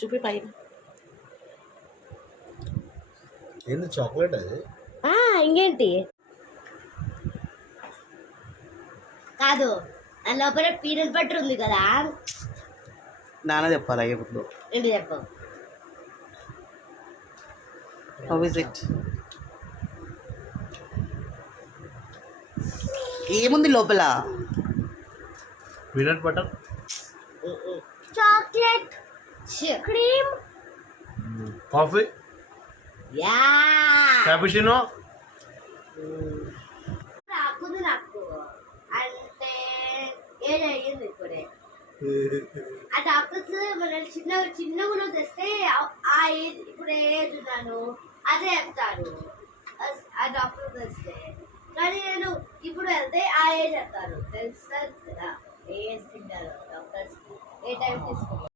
చూపి పైన. ఏంది చాక్లెట్ అది? ఇంకేంటి కాదు, దాని లోపల పీనట్ బటర్ ఉంది కదా. నాన్న చెప్పాలా ఇప్పుడు? ఏంటి చెప్పు. How is it? ఏముంది లోపల? Peanut butter, chocolate, cream, coffee, యా క్యాపుచినో. రాకుంది నాకు అంటే ఏజ్ అయ్యింది ఇప్పుడే. ఆ డాక్టర్స్ మన చిన్నగా తెస్తే ఆ ఏజ్ ఇప్పుడు ఏ ఏజ్ ఉన్నాను అదే చెప్తారు ఆ డాక్టర్ తెస్తే. కానీ నేను ఇప్పుడు వెళ్తే ఆ ఏజ్ చెప్తారు. తెలుస్తుంది కదా ఏ ఏజ్ తింటారు డాక్టర్స్, ఏ టైం తీసుకుంటారు.